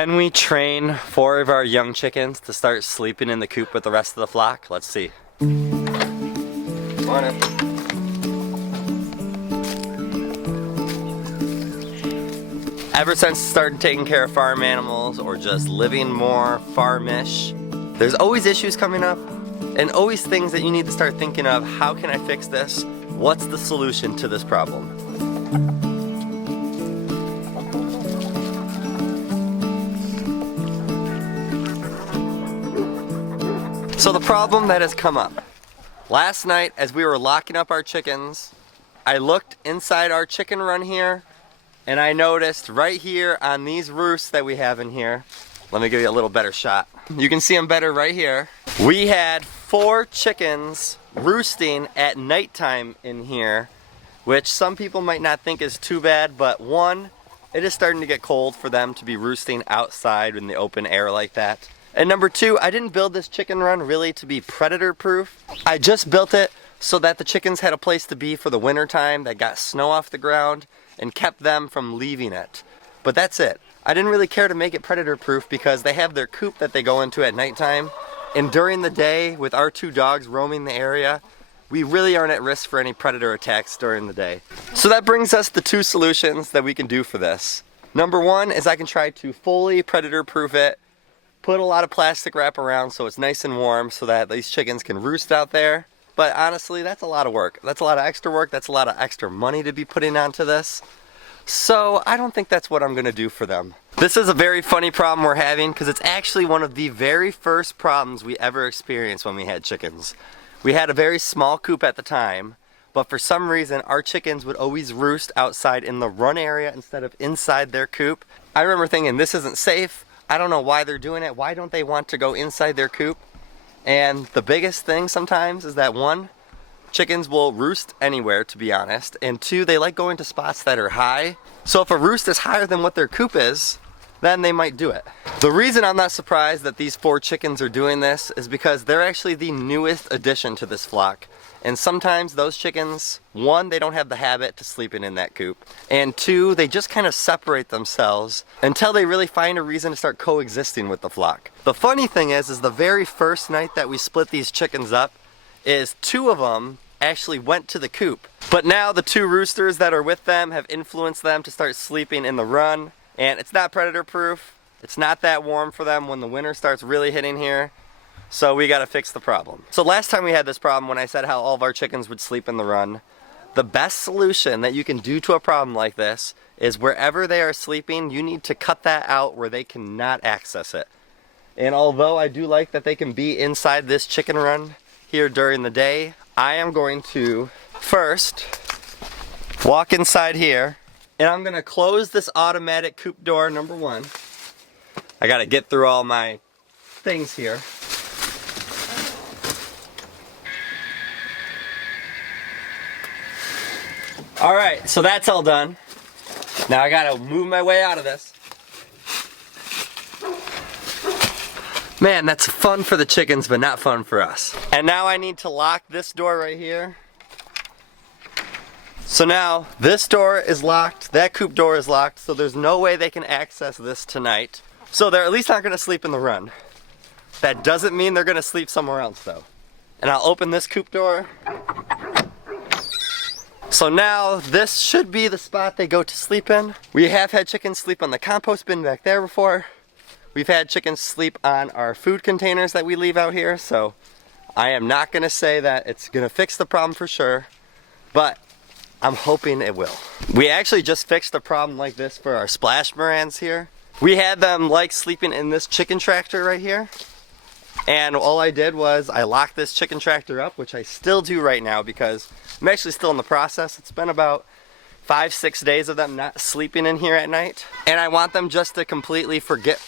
Can we train 4 of our young chickens to start sleeping in the coop with the rest of the flock? Let's see. Morning. Ever since started taking care of farm animals or just living more farmish, there's always issues coming up and always things that you need to start thinking of. How can I fix this? What's the solution to this problem? So the problem that has come up. Last night as we were locking up our chickens, I looked inside our chicken run here and I noticed right here on these roosts that we have in here, let me give you a little better shot. You can see them better right here. We had 4 chickens roosting at nighttime in here, which some people might not think is too bad, but one, it is starting to get cold for them to be roosting outside in the open air like that. And number 2, I didn't build this chicken run really to be predator proof. I just built it so that the chickens had a place to be for the winter time that got snow off the ground and kept them from leaving it. But that's it. I didn't really care to make it predator proof because they have their coop that they go into at nighttime. And during the day, with our 2 dogs roaming the area, we really aren't at risk for any predator attacks during the day. So that brings us to 2 solutions that we can do for this. Number 1 is I can try to fully predator proof it, put a lot of plastic wrap around so it's nice and warm so that these chickens can roost out there. But honestly, that's a lot of work. That's a lot of extra work. That's a lot of extra money to be putting onto this. So I don't think that's what I'm gonna do for them. This is a very funny problem we're having because it's actually one of the very first problems we ever experienced when we had chickens. We had a very small coop at the time, but for some reason our chickens would always roost outside in the run area instead of inside their coop. I remember thinking, this isn't safe. I don't know why they're doing it. Why don't they want to go inside their coop? And the biggest thing sometimes is that 1, chickens will roost anywhere, to be honest, and 2, they like going to spots that are high. So if a roost is higher than what their coop is, then they might do it. The reason I'm not surprised that these 4 chickens are doing this is because they're actually the newest addition to this flock. And sometimes those chickens, 1, they don't have the habit to sleeping in that coop, and 2, they just kind of separate themselves until they really find a reason to start coexisting with the flock. The funny thing is the very first night that we split these chickens up is 2 of them actually went to the coop. But now the 2 roosters that are with them have influenced them to start sleeping in the run, and it's not predator proof. It's not that warm for them when the winter starts really hitting here. So we gotta fix the problem. So last time we had this problem, when I said how all of our chickens would sleep in the run, the best solution that you can do to a problem like this is wherever they are sleeping, you need to cut that out where they cannot access it. And although I do like that they can be inside this chicken run here during the day, I am going to first walk inside here, and I'm gonna close this automatic coop door, number 1. I gotta get through all my things here. Alright, so that's all done. Now I gotta move my way out of this. Man, that's fun for the chickens, but not fun for us. And now I need to lock this door right here. So now, this door is locked, that coop door is locked, so there's no way they can access this tonight. So they're at least not gonna sleep in the run. That doesn't mean they're gonna sleep somewhere else though. And I'll open this coop door. So now this should be the spot they go to sleep in. We have had chickens sleep on the compost bin back there before. We've had chickens sleep on our food containers that we leave out here, so I am not gonna say that it's gonna fix the problem for sure, but I'm hoping it will. We actually just fixed a problem like this for our splash morans here. We had them like sleeping in this chicken tractor right here. And all I did was I locked this chicken tractor up, which I still do right now because I'm actually still in the process. It's been about 5-6 days of them not sleeping in here at night. And I want them just to completely forget.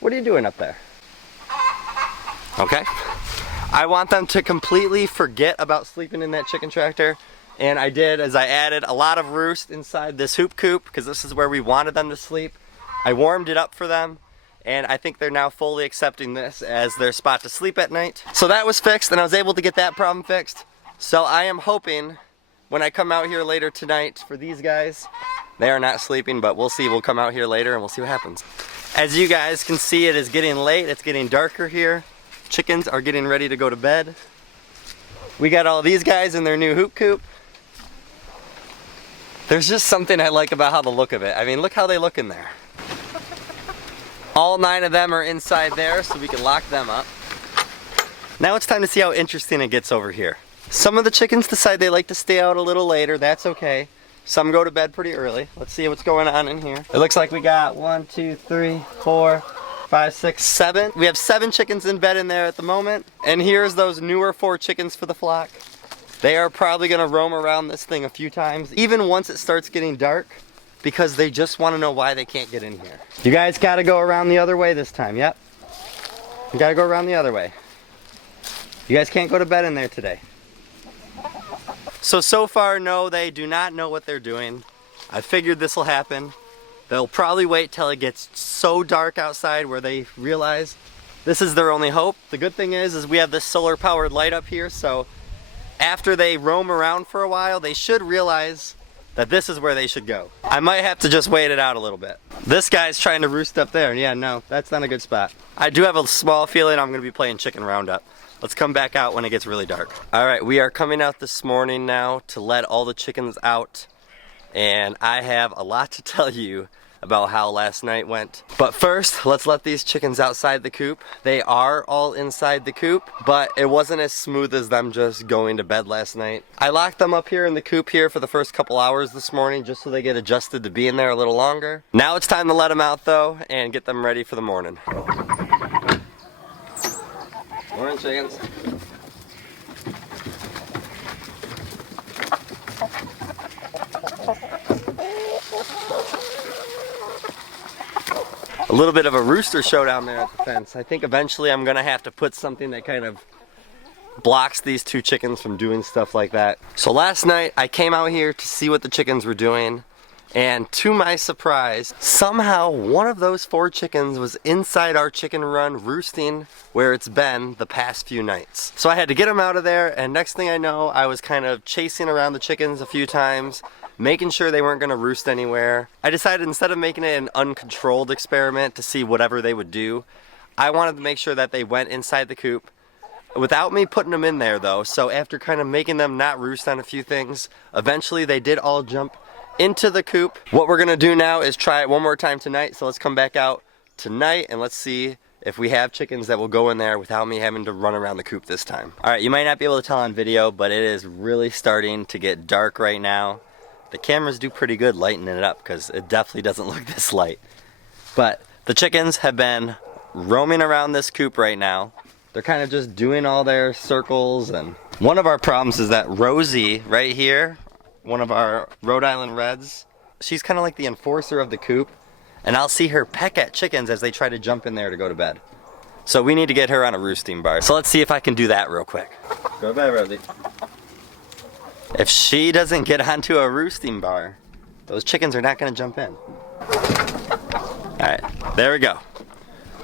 What are you doing up there? Okay. I want them to completely forget about sleeping in that chicken tractor. And I did is I added a lot of roost inside this hoop coop because this is where we wanted them to sleep. I warmed it up for them. And I think they're now fully accepting this as their spot to sleep at night. So that was fixed, and I was able to get that problem fixed. So I am hoping when I come out here later tonight for these guys, they are not sleeping, but we'll see. We'll come out here later and we'll see what happens. As you guys can see, it is getting late. It's getting darker here. Chickens are getting ready to go to bed. We got all these guys in their new hoop coop. There's just something I like about how the look of it. I mean, look how they look in there. All 9 of them are inside there, so we can lock them up. Now it's time to see how interesting it gets over here. Some of the chickens decide they like to stay out a little later. That's okay. Some go to bed pretty early. Let's see what's going on in here. It looks like we got 1, 2, 3, 4, 5, 6, 7. We have 7 chickens in bed in there at the moment. And here's those newer 4 chickens for the flock. They are probably gonna roam around this thing a few times, even once it starts getting dark, because they just wanna know why they can't get in here. You guys gotta go around the other way this time, yep. You gotta go around the other way. You guys can't go to bed in there today. So far, no, they do not know what they're doing. I figured this will happen. They'll probably wait till it gets so dark outside where they realize this is their only hope. The good thing is we have this solar powered light up here, so after they roam around for a while, they should realize that this is where they should go. I might have to just wait it out a little bit. This guy's trying to roost up there. Yeah, no, that's not a good spot. I do have a small feeling I'm gonna be playing chicken roundup. Let's come back out when it gets really dark. All right, we are coming out this morning now to let all the chickens out. And I have a lot to tell you about how last night went. But first, let's let these chickens outside the coop. They are all inside the coop, but it wasn't as smooth as them just going to bed last night. I locked them up here in the coop here for the first couple hours this morning just so they get adjusted to being there a little longer. Now it's time to let them out though and get them ready for the morning. Morning, chickens. A little bit of a rooster showdown there at the fence. I think eventually I'm gonna have to put something that kind of blocks these 2 chickens from doing stuff like that. So last night I came out here to see what the chickens were doing, and to my surprise, somehow one of those 4 chickens was inside our chicken run roosting where it's been the past few nights. So I had to get them out of there, and next thing I know, I was kind of chasing around the chickens a few times, making sure they weren't gonna roost anywhere. I decided instead of making it an uncontrolled experiment to see whatever they would do, I wanted to make sure that they went inside the coop without me putting them in there though. So after kind of making them not roost on a few things, eventually they did all jump into the coop. What we're gonna do now is try it one more time tonight. So let's come back out tonight and let's see if we have chickens that will go in there without me having to run around the coop this time. All right, you might not be able to tell on video, but it is really starting to get dark right now. The cameras do pretty good lightening it up because it definitely doesn't look this light. But the chickens have been roaming around this coop right now. They're kind of just doing all their circles, and one of our problems is that Rosie right here, one of our Rhode Island Reds, she's kind of like the enforcer of the coop, and I'll see her peck at chickens as they try to jump in there to go to bed. So we need to get her on a roosting bar. So let's see if I can do that real quick. Go to bed, Rosie. If she doesn't get onto a roosting bar, those chickens are not gonna jump in. All right, there we go.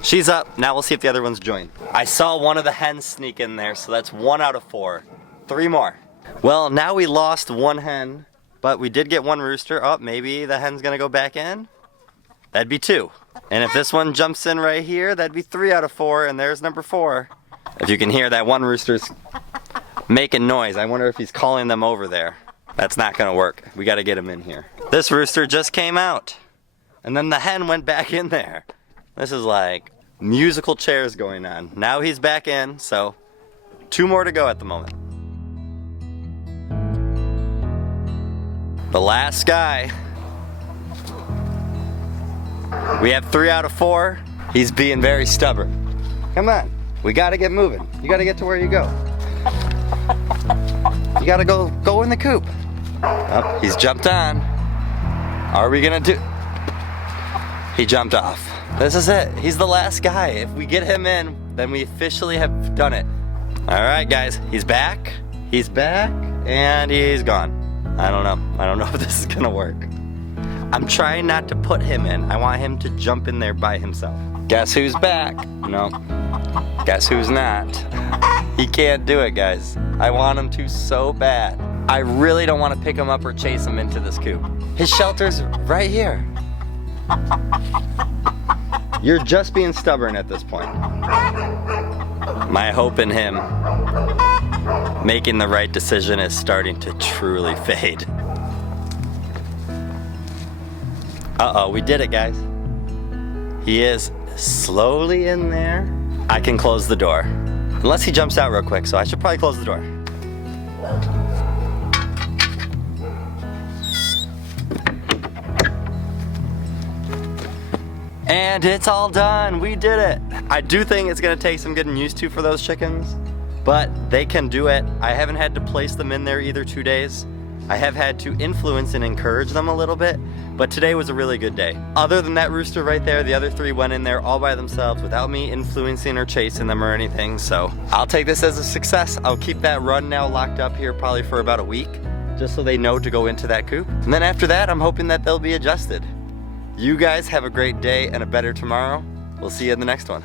She's up, now we'll see if the other ones join. I saw one of the hens sneak in there, so that's 1 out of 4. 3 more. Well, now we lost 1 hen, but we did get 1 rooster. Oh, maybe the hen's gonna go back in? That'd be 2. And if this one jumps in right here, that'd be 3 out of 4, and there's number 4. If you can hear that one rooster's making noise. I wonder if he's calling them over there. That's not gonna work. We gotta get him in here. This rooster just came out, and then the hen went back in there. This is like musical chairs going on. Now he's back in, so 2 more to go at the moment. The last guy. We have 3 out of 4. He's being very stubborn. Come on, we gotta get moving. You gotta get to where you go. You gotta go in the coop. Oh, he's jumped on. Are we gonna do? He jumped off. This is it. He's the last guy. If we get him in, then we officially have done it. All right, guys, he's back. He's back, and he's gone. I don't know. I don't know if this is gonna work. I'm trying not to put him in. I want him to jump in there by himself. Guess who's back? No. Guess who's not? He can't do it, guys. I want him to so bad. I really don't want to pick him up or chase him into this coop. His shelter's right here. You're just being stubborn at this point. My hope in him making the right decision is starting to truly fade. Uh-oh, we did it, guys. He is slowly in there. I can close the door. Unless he jumps out real quick, so I should probably close the door. And it's all done, we did it. I do think it's gonna take some getting used to for those chickens, but they can do it. I haven't had to place them in there either 2 days. I have had to influence and encourage them a little bit, but today was a really good day. Other than that rooster right there, the other 3 went in there all by themselves without me influencing or chasing them or anything, so I'll take this as a success. I'll keep that run now locked up here probably for about a week, just so they know to go into that coop. And then after that, I'm hoping that they'll be adjusted. You guys have a great day and a better tomorrow. We'll see you in the next one.